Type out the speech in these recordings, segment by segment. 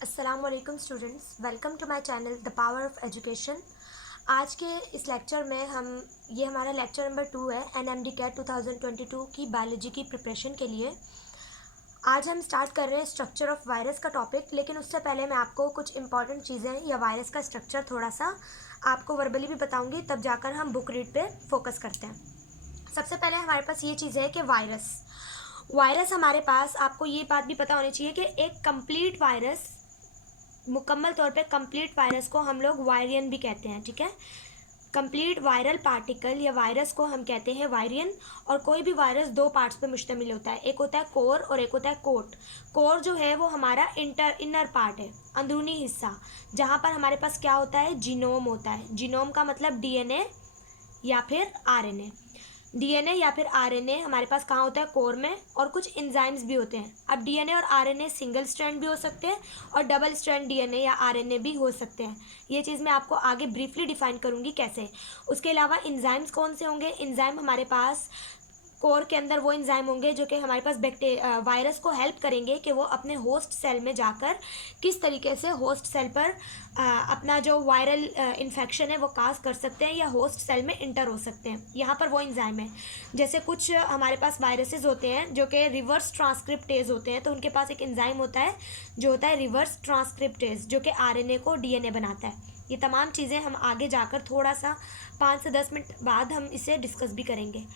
अस्सलाम वालेकुम students, welcome to my channel the power of education. आज के इस लेक्चर में ये हमारा लेक्चर नंबर 2 है एनएमडी कैट 2022 की बायोलॉजी की प्रिपरेशन के लिए। आज हम स्टार्ट कर रहे हैं स्ट्रक्चर ऑफ वायरस का टॉपिक, लेकिन उससे पहले मैं आपको कुछ इंपॉर्टेंट चीज़ें या वायरस का स्ट्रक्चर थोड़ा सा आपको वर्बली भी बताऊँगी, तब जाकर हम बुक रीड पे फोकस करते हैं। सबसे पहले हमारे पास ये चीज़ है कि वायरस हमारे पास, आपको ये बात भी पता होनी चाहिए कि एक कंप्लीट वायरस, मुकम्मल तौर पे कंप्लीट वायरस को हम लोग वायरियन भी कहते हैं। ठीक है, कंप्लीट वायरल पार्टिकल या वायरस को हम कहते हैं वायरियन। और कोई भी वायरस दो पार्ट्स पे मुश्तमिल होता है, एक होता है कोर और एक होता है कोट। कोर जो है वो हमारा इनर पार्ट है, अंदरूनी हिस्सा, जहाँ पर हमारे पास क्या होता है, जीनोम होता है। जीनोम का मतलब डीएनए या फिर आरएनए। डीएनए या फिर आरएनए हमारे पास कहाँ होता है, कोर में, और कुछ एंजाइम्स भी होते हैं। अब डीएनए और आरएनए सिंगल स्ट्रैंड भी हो सकते हैं और डबल स्ट्रैंड डीएनए या आरएनए भी हो सकते हैं। ये चीज़ मैं आपको आगे ब्रीफली डिफाइन करूँगी कैसे। उसके अलावा एंजाइम्स कौन से होंगे, एंजाइम हमारे पास कोर के अंदर वो एंजाइम होंगे जो कि हमारे पास वायरस को हेल्प करेंगे कि वो अपने होस्ट सेल में जाकर किस तरीके से होस्ट सेल पर अपना जो वायरल इन्फेक्शन है वो काज कर सकते हैं या होस्ट सेल में इंटर हो सकते हैं। यहाँ पर वो एंजाइम है। जैसे कुछ हमारे पास वायरसेस होते हैं जो कि रिवर्स ट्रांसक्रिप्टेज होते हैं, तो उनके पास एक एंजाइम होता है जो होता है रिवर्स ट्रांसक्रिप्टेज, जो कि आरएनए को डीएनए बनाता है। ये तमाम चीज़ें हम आगे जाकर थोड़ा सा 5 से 10 मिनट बाद हम इसे डिस्कस भी करेंगे।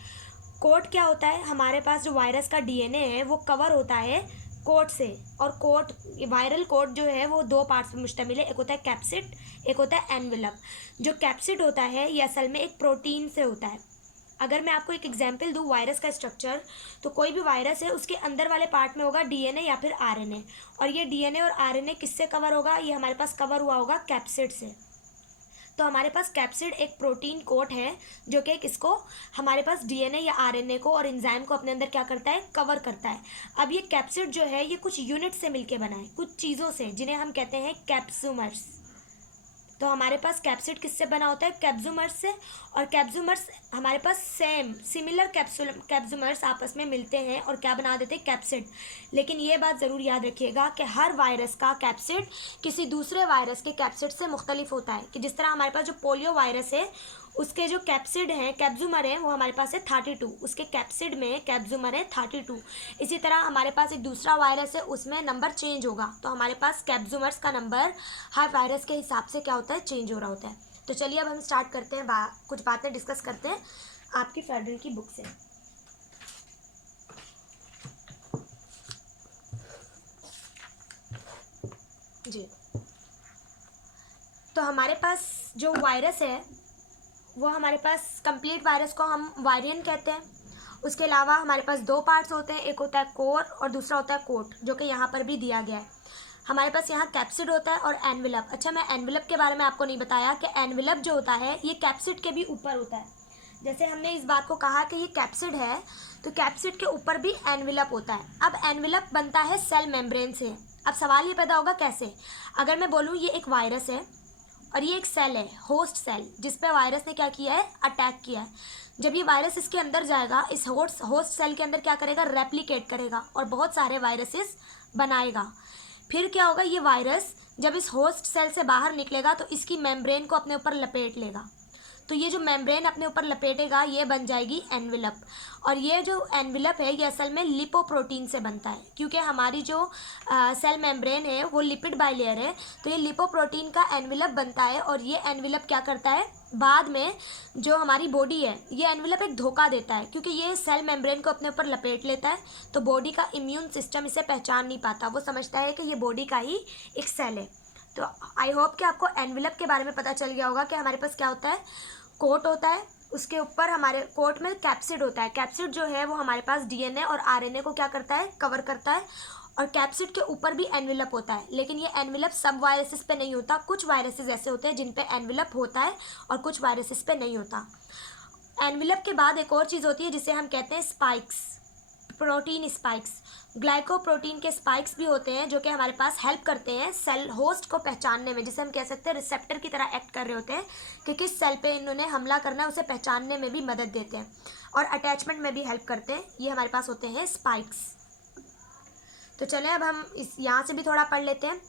कोट क्या होता है, हमारे पास जो वायरस का डीएनए है वो कवर होता है कोट से। और कोट, वायरल कोट जो है वो दो पार्ट्स पर मुश्तमिल है, एक होता है कैप्सिड, एक होता है एनवेलप। जो कैप्सिड होता है ये असल में एक प्रोटीन से होता है। अगर मैं आपको एक एग्जांपल दूं वायरस का स्ट्रक्चर, तो कोई भी वायरस है उसके अंदर वाले पार्ट में होगा डीएनए या फिर आरएनए, और ये डीएनए और आरएनए किससे कवर होगा, ये हमारे पास कवर हुआ होगा कैप्सिड से। तो हमारे पास कैप्सिड एक प्रोटीन कोट है जो कि इसको, हमारे पास डीएनए या आरएनए को और एंजाइम को अपने अंदर क्या करता है, कवर करता है। अब ये कैप्सिड जो है ये कुछ यूनिट से मिलके बना है, कुछ चीज़ों से, जिन्हें हम कहते हैं कैप्सूमर्स। तो हमारे पास कैप्सिड किससे बना होता है, कैप्सूमर्स से। और कैप्सूमर्स हमारे पास सिमिलर कैप्सूमर्स आपस में मिलते हैं और क्या बना देते हैं, कैप्सिड। लेकिन ये बात ज़रूर याद रखिएगा कि हर वायरस का कैप्सिड किसी दूसरे वायरस के कैप्सिड से मुख्तलिफ होता है। कि जिस तरह हमारे पास जो पोलियो वायरस है उसके जो कैप्सिड हैं, कैप्सूमर हैं, वो हमारे पास है 32, उसके कैप्सिड में कैप्सूमर है 32। इसी तरह हमारे पास एक दूसरा वायरस है, उसमें नंबर चेंज होगा, तो हमारे पास कैप्सूमर्स का नंबर हर वायरस के हिसाब से क्या होता है, चेंज हो रहा होता है। तो चलिए अब हम स्टार्ट करते हैं, कुछ बातें डिस्कस करते हैं आपकी फेडरल की बुक से। जी, तो हमारे पास जो वायरस है वो, हमारे पास कंप्लीट वायरस को हम वायरियन कहते हैं। उसके अलावा हमारे पास दो पार्ट्स होते हैं, एक होता है कोर और दूसरा होता है कोट, जो कि यहाँ पर भी दिया गया है। हमारे पास यहाँ कैप्सिड होता है और एनवेलप। अच्छा, मैं एनवेलप के बारे में आपको नहीं बताया कि एनवेलप जो होता है ये कैप्सिड के भी ऊपर होता है। जैसे हमने इस बात को कहा कि ये कैप्सिड है, तो कैप्सिड के ऊपर भी एनवेलप होता है। अब एनवेलप बनता है सेल मेम्ब्रेन से। अब सवाल ये पैदा होगा कैसे। अगर मैं बोलूँ ये एक वायरस है और ये एक सेल है, होस्ट सेल, जिस पे वायरस ने क्या किया है, अटैक किया है। जब ये वायरस इसके अंदर जाएगा, इस होस्ट सेल के अंदर क्या करेगा, रेप्लिकेट करेगा और बहुत सारे वायरसेस बनाएगा। फिर क्या होगा, ये वायरस जब इस होस्ट सेल से बाहर निकलेगा तो इसकी मेम्ब्रेन को अपने ऊपर लपेट लेगा। तो ये जो मेम्ब्रेन अपने ऊपर लपेटेगा ये बन जाएगी एनवेलप। और ये जो एनवेलप है ये असल में लिपोप्रोटीन से बनता है, क्योंकि हमारी जो सेल मेम्ब्रेन है वो लिपिड बाइलेयर है, तो ये लिपोप्रोटीन का एनवेलप बनता है। और ये एनवेलप क्या करता है, बाद में जो हमारी बॉडी है ये एनवेलप एक धोखा देता है, क्योंकि ये सेल मेम्ब्रेन को अपने ऊपर लपेट लेता है, तो बॉडी का इम्यून सिस्टम इसे पहचान नहीं पाता, वो समझता है कि ये बॉडी का ही एक सेल है। तो आई होप कि आपको एनवेलप के बारे में पता चल गया होगा कि हमारे पास क्या होता है, कोट होता है, उसके ऊपर हमारे कोट में कैप्सिड होता है। कैप्सिड जो है वो हमारे पास डीएनए और आरएनए को क्या करता है, कवर करता है। और कैप्सिड के ऊपर भी एनवेलप होता है, लेकिन ये एनवेलप सब वायरसेस पे नहीं होता। कुछ वायरसेस ऐसे होते हैं जिन पे एनवेलप होता है और कुछ वायरसेस पे नहीं होता। एनवेलप के बाद एक और चीज़ होती है जिसे हम कहते हैं स्पाइक्स, प्रोटीन स्पाइक्स। ग्लाइकोप्रोटीन के स्पाइक्स भी होते हैं जो कि हमारे पास हेल्प करते हैं सेल होस्ट को पहचानने में, जिसे हम कह सकते हैं रिसेप्टर की तरह एक्ट कर रहे होते हैं कि किस सेल पे इन्होंने हमला करना है, उसे पहचानने में भी मदद देते हैं और अटैचमेंट में भी हेल्प करते हैं। ये हमारे पास होते हैं स्पाइक्स। तो चलें अब हम इस यहाँ से भी थोड़ा पढ़ लेते हैं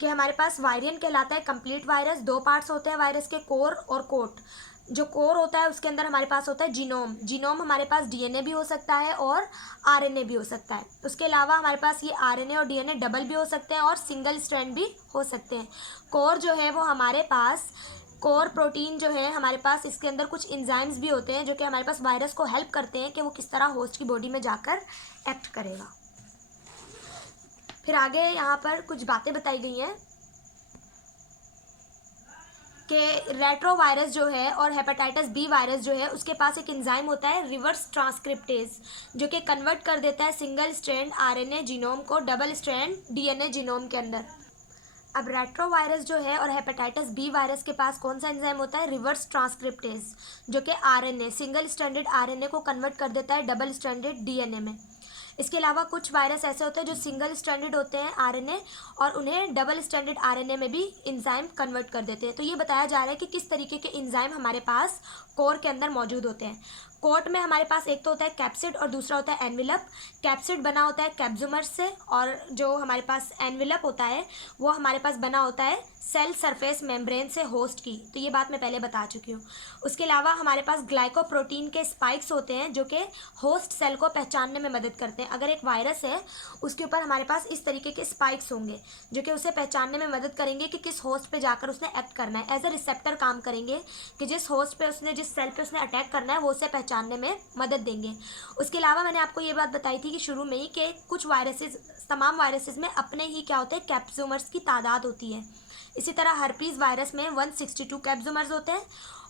कि हमारे पास वायरियन कहलाता है कंप्लीट वायरस। दो पार्ट्स होते हैं वायरस के, कोर और कोट। जो कोर होता है उसके अंदर हमारे पास होता है जीनोम। जीनोम हमारे पास डीएनए भी हो सकता है और आरएनए भी हो सकता है। उसके अलावा हमारे पास ये आरएनए और डीएनए डबल भी हो सकते हैं और सिंगल स्ट्रैंड भी हो सकते हैं। कोर जो है वो हमारे पास, कोर प्रोटीन जो है हमारे पास, इसके अंदर कुछ इंजाइम्स भी होते हैं जो कि हमारे पास वायरस को हेल्प करते हैं कि वो किस तरह होस्ट की बॉडी में जाकर एक्ट करेगा। फिर आगे यहाँ पर कुछ बातें बताई गई हैं कि रेट्रोवायरस जो है और हेपेटाइटिस बी वायरस जो है उसके पास एक एंजाइम होता है रिवर्स ट्रांसक्रिप्टेज, जो कि कन्वर्ट कर देता है सिंगल स्ट्रैंड आरएनए जीनोम को डबल स्ट्रैंड डीएनए जीनोम के अंदर। अब रेट्रोवायरस जो है और हेपेटाइटिस बी वायरस के पास कौन सा एंजाइम होता है? रिवर्स ट्रांसक्रिप्टेज, जो कि आरएनए, सिंगल स्ट्रैंडेड आरएनए को कन्वर्ट कर देता है डबल स्ट्रैंडेड डीएनए में। इसके अलावा कुछ वायरस ऐसे होते हैं जो सिंगल स्ट्रैंडेड होते हैं आरएनए और उन्हें डबल स्ट्रैंडेड आरएनए में भी एंजाइम कन्वर्ट कर देते हैं। तो ये बताया जा रहा है कि किस तरीके के एंजाइम हमारे पास कोर के अंदर मौजूद होते हैं। कोट में हमारे पास एक तो होता है कैप्सिड और दूसरा होता है एनवेलप। कैप्सिड बना होता है कैप्सुमर्स से और जो हमारे पास एनवेलप होता है वो हमारे पास बना होता है सेल सरफेस मेम्ब्रेन से होस्ट की। तो ये बात मैं पहले बता चुकी हूँ। उसके अलावा हमारे पास ग्लाइकोप्रोटीन के स्पाइक्स होते हैं जो कि होस्ट सेल को पहचानने में मदद करते हैं। अगर एक वायरस है उसके ऊपर हमारे पास इस तरीके के स्पाइक्स होंगे जो कि उसे पहचानने में मदद करेंगे कि किस होस्ट पे जाकर उसने एक्ट करना है। एज अ रिसेप्टर काम करेंगे कि जिस होस्ट पे उसने, जिस सेल पे उसने अटैक करना है वो उसे पहचानने में मदद देंगे। उसके अलावा मैंने आपको ये बात बताई थी कि शुरू में ही कि कुछ वायरसेस, तमाम वायरसेस में अपने ही क्या होते हैं, कैप्सुमर्स की तादाद होती है। इसी तरह हर्पीज़ वायरस में 162 कैप्सुमर्स होते हैं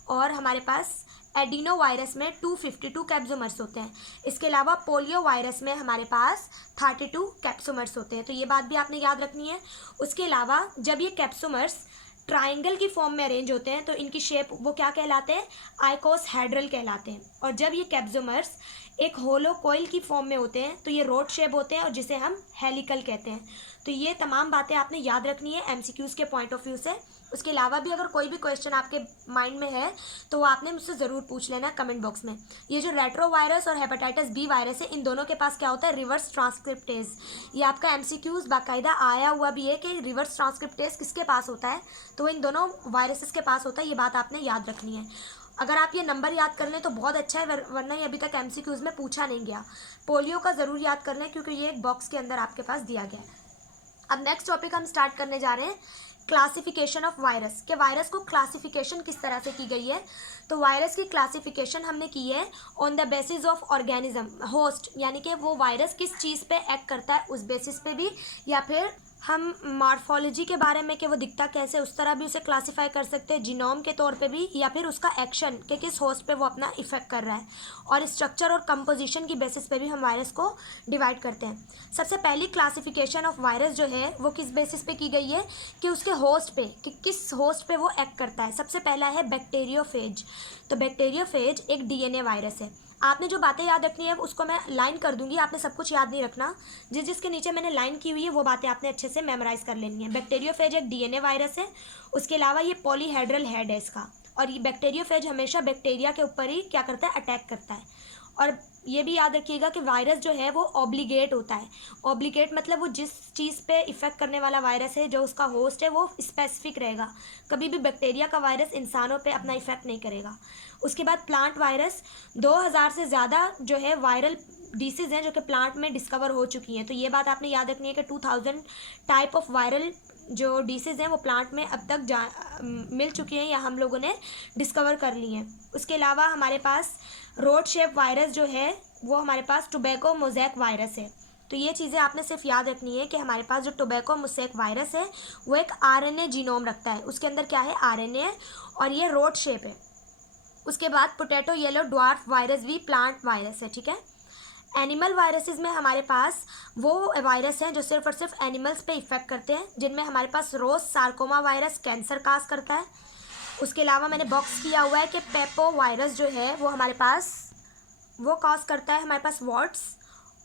और हमारे पास एडिनो वायरस में 252 कैप्सुमर्स होते हैं। इसके अलावा पोलियो वायरस में हमारे पास 32 कैप्सुमर्स होते हैं। तो ये बात भी आपने याद रखनी है। उसके अलावा जब ये कैप्सुमर्स ट्राइंगल की फॉर्म में अरेंज होते हैं तो इनकी शेप वो क्या कहलाते हैं? आइकोसहेड्रल कहलाते हैं। और जब ये कैप्सुमर्स एक होलो कोइल की फॉर्म में होते हैं तो ये रोड शेप होते हैं और जिसे हम हेलिकल कहते हैं। तो ये तमाम बातें आपने याद रखनी है एमसीक्यूज़ के पॉइंट ऑफ व्यू से। उसके अलावा भी अगर कोई भी क्वेश्चन आपके माइंड में है तो वो आपने मुझसे ज़रूर पूछ लेना कमेंट बॉक्स में। ये जो रेट्रोवायरस और हेपेटाइटिस बी वायरस है इन दोनों के पास क्या होता है? Reverse transcriptase. ये आपका एमसीक्यूज़ बाकायदा आया हुआ भी है कि रिवर्स ट्रांसक्रिप्टेज किसके पास होता है, तो इन दोनों वायरसेस के पास होता है। ये बात आपने याद रखनी है। अगर आप ये नंबर याद कर लें तो बहुत अच्छा है, वरना ये अभी तक एमसीक्यूज़ में पूछा नहीं गया। पोलियो का ज़रूर याद कर लें क्योंकि ये एक बॉक्स के अंदर आपके पास दिया गया है। अब नेक्स्ट टॉपिक हम स्टार्ट करने जा रहे हैं क्लासिफिकेशन ऑफ वायरस, के वायरस को क्लासिफिकेशन किस तरह से की गई है। तो वायरस की क्लासिफिकेशन हमने की है on the basis of organism, host, यानी कि वो वायरस किस चीज़ पे एक्ट करता है उस बेसिस पे भी, या फिर हम मॉर्फोलॉजी के बारे में कि वो दिखता कैसे उस तरह भी उसे क्लासिफाई कर सकते हैं, जीनोम के तौर पे भी, या फिर उसका एक्शन कि किस होस्ट पे वो अपना इफेक्ट कर रहा है, और स्ट्रक्चर और कंपोजिशन की बेसिस पे भी हम वायरस को डिवाइड करते हैं। सबसे पहली क्लासिफिकेशन ऑफ वायरस जो है वो किस बेसिस पे की गई है कि उसके होस्ट पे, कि किस होस्ट पे वो एक्ट करता है। सबसे पहला है बैक्टीरियोफेज। तो बैक्टीरियोफेज एक डीएनए वायरस है। आपने जो बातें याद रखनी है उसको मैं लाइन कर दूंगी, आपने सब कुछ याद नहीं रखना। जिसके नीचे मैंने लाइन की हुई है वो बातें आपने अच्छे से मेमोराइज कर लेनी है। बैक्टीरियोफेज एक डीएनए वायरस है। उसके अलावा ये पॉलीहेड्रल हेड है इसका, और ये बैक्टीरियोफेज हमेशा बैक्टीरिया के ऊपर ही क्या करता है? अटैक करता है। और ये भी याद रखिएगा कि वायरस जो है वो ऑब्लिगेट होता है। ऑब्लिगेट मतलब वो जिस चीज़ पे इफेक्ट करने वाला वायरस है, जो उसका होस्ट है, वो स्पेसिफिक रहेगा। कभी भी बैक्टीरिया का वायरस इंसानों पे अपना इफेक्ट नहीं करेगा। उसके बाद प्लांट वायरस, 2000 से ज़्यादा जो है वायरल डिसीज़ हैं जो कि प्लांट में डिस्कवर हो चुकी हैं। तो ये बात आपने याद रखनी है कि 2000 टाइप ऑफ वायरल जो डिसीज़ हैं वो प्लांट में अब तक मिल चुकी हैं या हम लोगों ने डिस्कवर कर ली हैं। उसके अलावा हमारे पास रोड शेप वायरस जो है वो हमारे पास टोबैको मोज़ेक वायरस है। तो ये चीज़ें आपने सिर्फ याद रखनी है कि हमारे पास जो टोबैको मोज़ेक वायरस है वो एक आरएनए जीनोम रखता है, उसके अंदर क्या है? आरएनए है, और ये रोड शेप है। उसके बाद पोटैटो येलो ड्वार्फ वायरस भी प्लांट वायरस है, ठीक है। एनिमल वायरसेस में हमारे पास वो वायरस हैं जो सिर्फ और सिर्फ एनिमल्स पे इफेक्ट करते हैं, जिनमें हमारे पास रोज सार्कोमा वायरस कैंसर काज करता है। उसके अलावा मैंने बॉक्स किया हुआ है कि पेपो वायरस जो है वो हमारे पास वो कॉज करता है हमारे पास वॉट्स,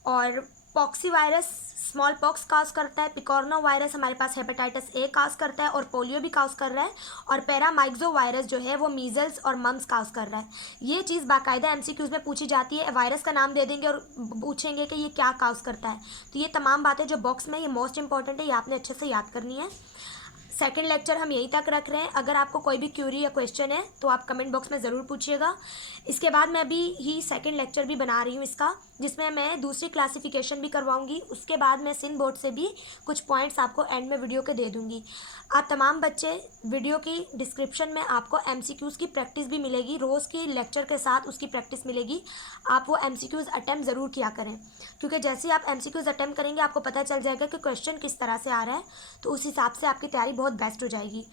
और पॉक्सी वायरस स्मॉल पॉक्स काज करता है, पिकोरनो वायरस हमारे पास हेपेटाइटिस ए काज करता है और पोलियो भी काज कर रहा है, और पैरामाइक्सो वायरस जो है वो मीजल्स और मम्स काज कर रहा है। ये चीज़ बाकायदा एमसीक्यूज़ में पूछी जाती है, वायरस का नाम दे देंगे और पूछेंगे कि ये क्या काज करता है। तो ये तमाम बातें जो बॉक्स में, ये मोस्ट इंपॉर्टेंट है, ये आपने अच्छे से याद करनी है। सेकंड लेक्चर हम यहीं तक रख रहे हैं। अगर आपको कोई भी क्यूरी या क्वेश्चन है तो आप कमेंट बॉक्स में ज़रूर पूछिएगा। इसके बाद मैं अभी ही सेकंड लेक्चर भी बना रही हूँ इसका, जिसमें मैं दूसरी क्लासिफिकेशन भी करवाऊंगी। उसके बाद मैं सिन बोर्ड से भी कुछ पॉइंट्स आपको एंड में वीडियो के दे दूँगी। आप तमाम बच्चे, वीडियो की डिस्क्रिप्शन में आपको एमसीक्यूज़ की प्रैक्टिस भी मिलेगी, रोज़ की लेक्चर के साथ उसकी प्रैक्टिस मिलेगी। आप वो एमसीक्यूज़ अटैम्प्ट ज़रूर किया करें, क्योंकि जैसे ही आप एमसीक्यूज़ अटैम्प्ट करेंगे आपको पता चल जाएगा कि क्वेश्चन किस तरह से आ रहा है, तो उस हिसाब से आपकी तैयारी बहुत बेस्ट हो जाएगी।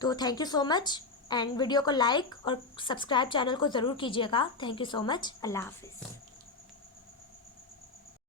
तो thank you so much, and video को लाइक और सब्सक्राइब चैनल को ज़रूर कीजिएगा। Thank you so much. अल्लाह हाफिज़।